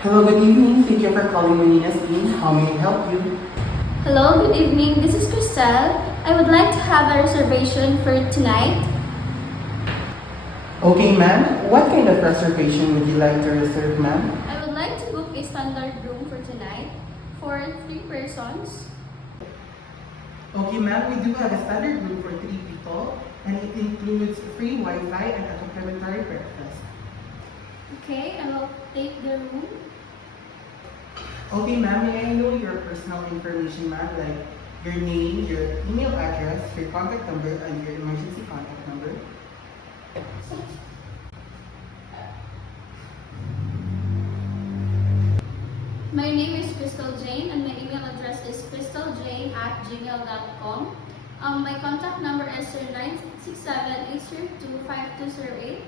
Hello, good evening. Thank you for calling Maninas Inn. How may I help you? Hello, good evening. This is Christelle. I would like to have a reservation for tonight. Okay, ma'am. What kind of reservation would you like to reserve, ma'am? I would like to book a standard room for tonight for 3 persons. Okay, ma'am. We do have a standard room for 3 people, and it includes free Wi-Fi and a complimentary breakfast. Okay, I will take the room. Okay, ma'am. May I know your personal information, ma'am, like your name, your email address, your contact number, and your emergency contact number? My name is Crystal Jane and my email address is crystaljane@gmail.com. My contact number is 0967-802-5208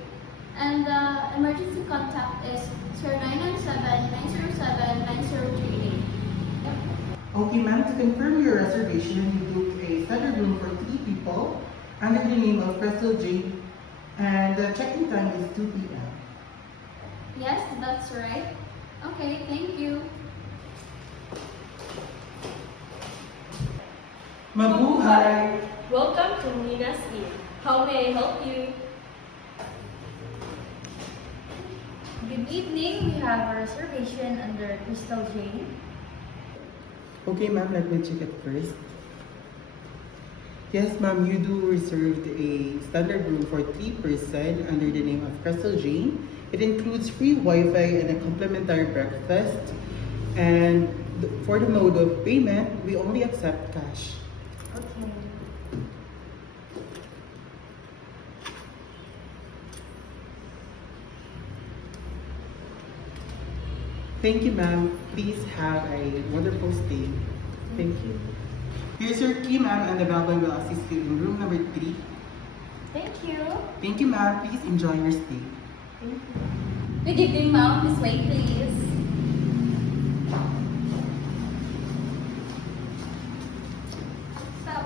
and the emergency contact is 0997-907-9038. Yep. Okay, ma'am. To confirm your reservation, you booked a standard room for 3 people under the name of Crystal J. And the check-in time is 2 p.m. Yes, that's right. Okay, thank you. Mabuhay! Welcome to Nina's Inn. How may I help you? Good evening. We have a reservation under Crystal Jane. Okay, ma'am, let me check it first. Yes, ma'am, you do reserved a standard room for 3 person under the name of Crystal Jane. It includes free Wi-Fi and a complimentary breakfast. And for the mode of payment, we only accept cash. Okay. Thank you, ma'am. Please have a wonderful stay. Thank you. Here's your key, ma'am, and the bellboy will assist you in room number 3. Thank you. Thank you, ma'am. Please enjoy your stay. Good evening, ma'am. This way, please. Stop.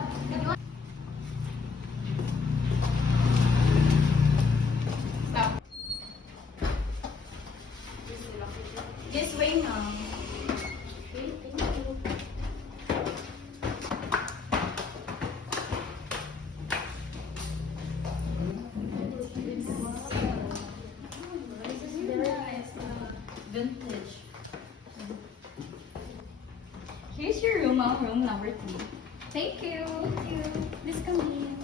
Stop. This way, ma'am. Okay, thank you. This is very nice. Vintage. Here's your room, ma'am. Room number 3. Thank you. Thank you. Please come in.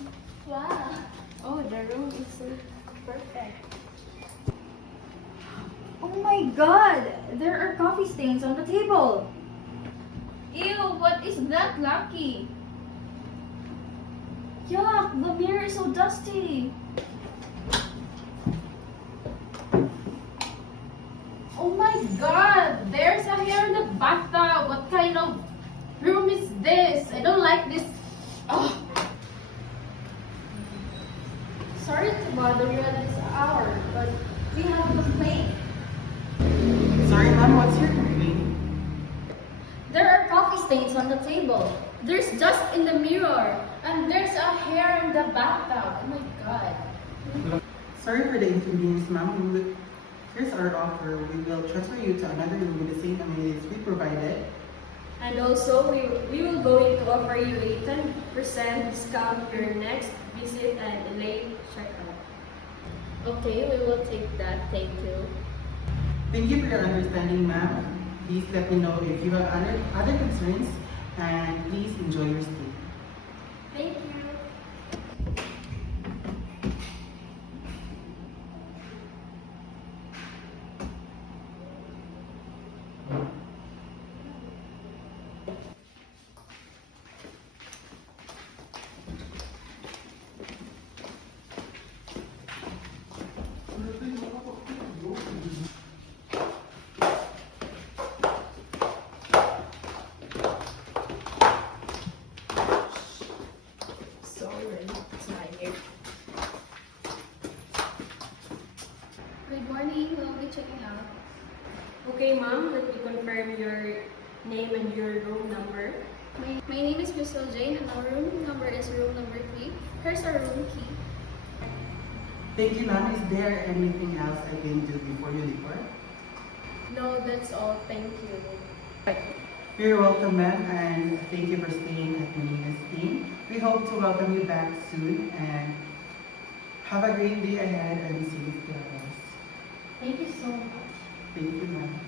Wow. Oh, the room is so perfect. Oh my god! There are coffee stains on the table. Ew, what is that, Lucky? Yuck! The mirror is so dusty. Oh my god! There's a hair in the bathtub! What kind of room is this? I don't like this. Oh. Sorry to bother you at this hour, but we have a complaint. Sorry, ma'am, what's your complaint? There are coffee stains on the table. There's dust in the mirror. And there's a hair in the bathtub. Oh my god. Sorry for the inconvenience, ma'am. Here's our offer. We will transfer you to another room with the same amenities we provided. And also, we will going to offer you a 10% discount for your next visit and a late checkout. Okay, we will take that. Thank you. Thank you for your understanding, ma'am. Please let me know if you have other concerns, and please enjoy your stay. Thank you. Good morning. We'll be checking out. Okay, ma'am, let me confirm your name and your room number. My name is Crystal Jane and our room number is room number 3. Here's our room key. Thank you, ma'am. Is there anything else I can do before you depart? No, that's all. Thank you. You're welcome, ma'am, and thank you for staying at Manina's Inn. We hope to welcome you back soon, and have a great day ahead and safe travels. Thank you so much. Thank you, ma'am.